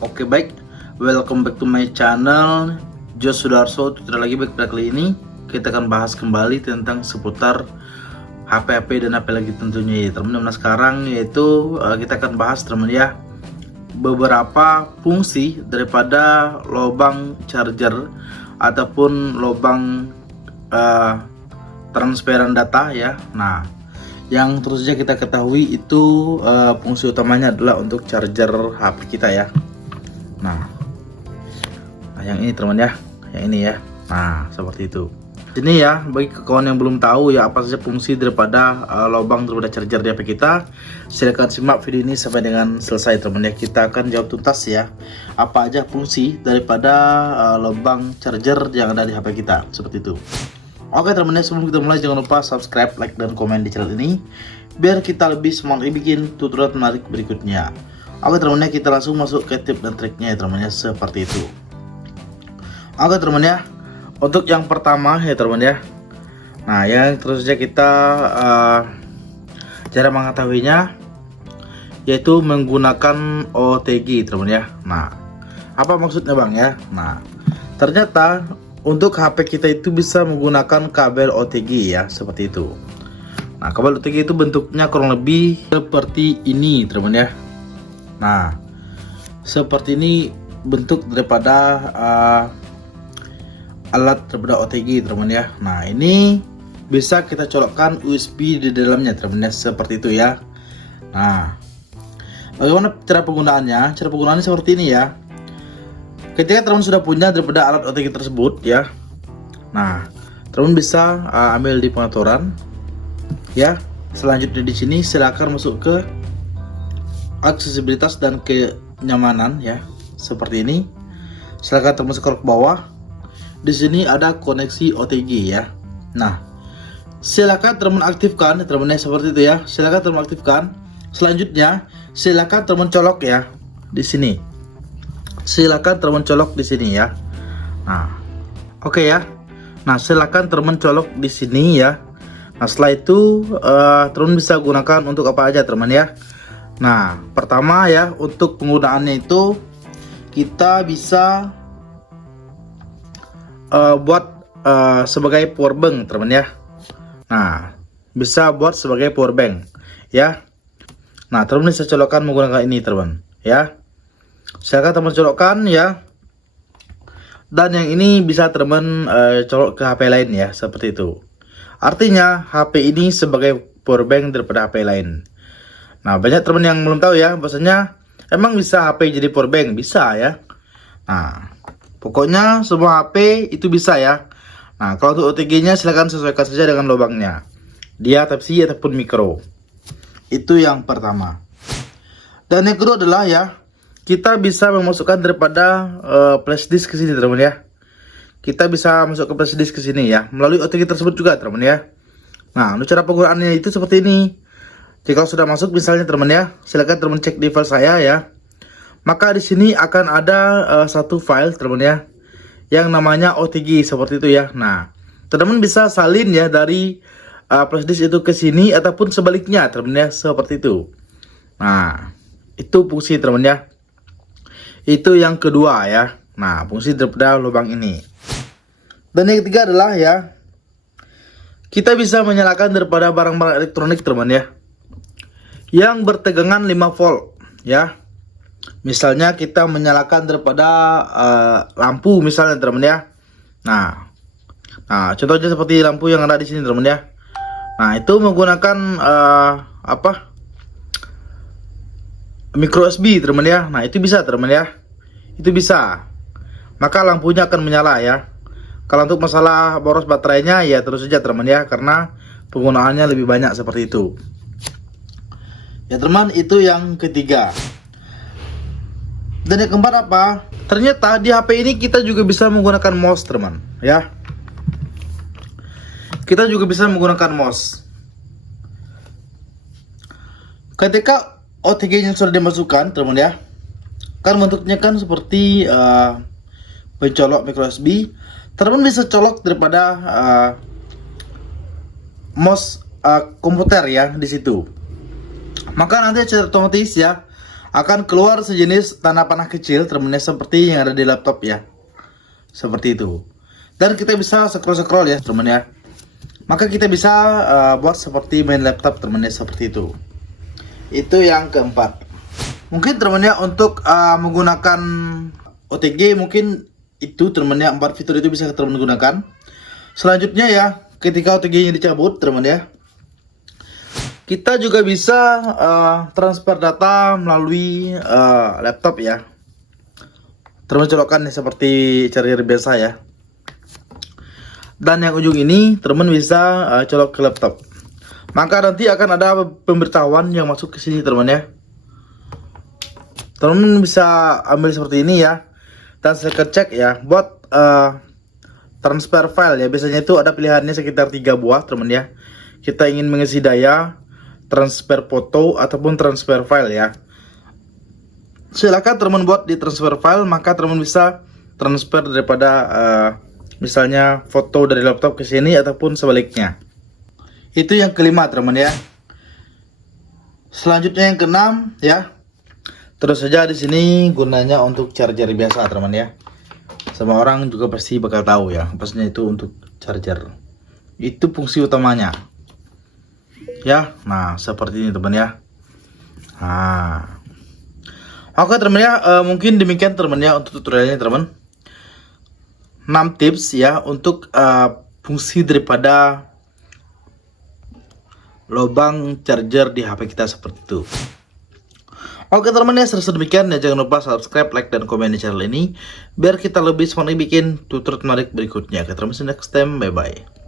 Oke baik, welcome back to my channel Jos Sudarso. Tutorial lagi baik pada kali ini kita akan bahas kembali tentang seputar HP dan HP lagi tentunya ya teman-teman. Nah sekarang yaitu kita akan bahas teman ya beberapa fungsi daripada lubang charger ataupun lubang transferan data ya. Nah yang terus saja kita ketahui itu fungsi utamanya adalah untuk charger HP kita ya. Nah yang ini teman ya, yang ini ya. Nah seperti itu. Ini ya bagi kawan yang belum tahu ya apa saja fungsi daripada lubang daripada charger di HP kita, silahkan simak video ini sampai dengan selesai teman ya. Kita akan jawab tuntas ya apa aja fungsi daripada lubang charger yang ada di HP kita, seperti itu. Oke teman ya, sebelum kita mulai jangan lupa subscribe, like, dan komen di channel ini biar kita lebih semangat bikin tutorial menarik berikutnya. Oke teman ya, kita langsung masuk ke tip dan triknya ya teman ya, seperti itu. Oke teman ya, untuk yang pertama ya teman ya, nah yang terus saja kita cara mengetahuinya yaitu menggunakan OTG teman ya. Nah apa maksudnya bang ya? Nah ternyata untuk HP kita itu bisa menggunakan kabel OTG ya, seperti itu. Nah kabel OTG itu bentuknya kurang lebih seperti ini teman ya. Nah seperti ini bentuk daripada alat daripada OTG teman ya. Nah ini bisa kita colokkan USB di dalamnya teman ya, seperti itu ya. Nah bagaimana cara penggunaannya? Cara penggunaannya seperti ini ya. Ketika teman sudah punya daripada alat OTG tersebut ya, nah teman bisa ambil di pengaturan ya. Selanjutnya di sini silakan masuk ke aksesibilitas dan kenyamanan ya, seperti ini. Silakan teman scroll ke bawah. Di sini ada koneksi OTG ya. Nah silakan teman aktifkan teman seperti itu ya. Silakan teman aktifkan. Selanjutnya silakan teman colok ya di sini. Silakan teman colok di sini ya. Nah, oke ya. Nah, silakan teman colok di sini ya. Nah, setelah itu teman bisa gunakan untuk apa aja teman ya. Nah, pertama ya untuk penggunaannya itu kita bisa buat sebagai powerbank teman ya. Nah, bisa buat sebagai powerbank ya. Nah, teman bisa colokkan menggunakan ini teman ya. Silakan teman colokkan ya. Dan yang ini bisa teman colok ke HP lain ya, seperti itu. Artinya HP ini sebagai powerbank daripada HP lain. Nah banyak teman yang belum tahu ya, bahwasanya emang bisa HP jadi powerbank, bisa ya. Nah pokoknya semua HP itu bisa ya. Nah kalau untuk OTG nya silahkan sesuaikan saja dengan lubangnya, dia Type-C ataupun micro. Itu yang pertama. Dan yang kedua adalah ya, kita bisa memasukkan daripada flash disk ke sini teman ya. Kita bisa masuk ke flash disk ke sini ya melalui OTG tersebut juga teman ya. Nah untuk cara penggunaannya itu seperti ini. Jika sudah masuk misalnya teman ya, silakan teman cek di file saya ya. Maka di sini akan ada satu file teman ya yang namanya OTG, seperti itu ya. Nah teman bisa salin ya dari flash disk itu ke sini ataupun sebaliknya teman ya, seperti itu. Nah itu fungsi teman ya. Itu yang kedua ya. Nah fungsi daripada lubang ini. Dan yang ketiga adalah ya, kita bisa menyalakan daripada barang-barang elektronik teman ya yang bertegangan 5 volt ya. Misalnya kita menyalakan daripada lampu misalnya teman ya. Nah contohnya seperti lampu yang ada di sini teman ya. Nah itu menggunakan micro USB teman ya. Nah itu bisa teman ya, itu bisa. Maka lampunya akan menyala ya. Kalau untuk masalah boros baterainya ya terus saja teman ya, karena penggunaannya lebih banyak seperti itu. Ya teman, itu yang ketiga. Dan yang keempat apa? Ternyata di HP ini kita juga bisa menggunakan mouse teman ya. Kita juga bisa menggunakan mouse. Ketika OTG-nya sudah dimasukkan teman ya, kan bentuknya kan seperti pencolok micro USB. Teman bisa colok daripada mouse komputer ya di situ. Maka nanti secara otomatis ya akan keluar sejenis tanda panah kecil teman-teman seperti yang ada di laptop ya. Seperti itu. Dan kita bisa scroll-scroll ya teman ya. Maka kita bisa buat seperti main laptop teman-teman seperti itu. Itu yang keempat. Mungkin teman-teman untuk menggunakan OTG mungkin itu teman-teman 4 fitur itu bisa teman-teman gunakan. Selanjutnya ya, ketika OTG-nya dicabut teman-teman ya, kita juga bisa transfer data melalui laptop ya. Teman-teman colokan nih seperti carrier biasa ya. Dan yang ujung ini teman-teman bisa colok ke laptop. Maka nanti akan ada pemberitahuan yang masuk ke sini teman-teman ya. Teman-teman bisa ambil seperti ini ya. Dan saya cek ya buat transfer file ya. Biasanya itu ada pilihannya sekitar 3 buah teman-teman ya. Kita ingin mengisi daya, transfer foto ataupun transfer file ya. Silakan teman-teman buat di transfer file, maka teman-teman bisa transfer daripada misalnya foto dari laptop ke sini ataupun sebaliknya. Itu yang kelima teman-teman ya. Selanjutnya yang keenam ya. Terus saja di sini gunanya untuk charger biasa teman-teman ya. Semua orang juga pasti bakal tahu ya, pastinya itu untuk charger. Itu fungsi utamanya. Ya, nah seperti ini teman ya. Nah, oke teman ya, mungkin demikian teman ya untuk tutorialnya teman. 6 tips ya untuk fungsi daripada lubang charger di HP kita seperti itu. Oke teman ya, serasa demikian ya, jangan lupa subscribe, like, dan komen di channel ini biar kita lebih semangat bikin tutorial menarik berikutnya. Kita next time, bye bye.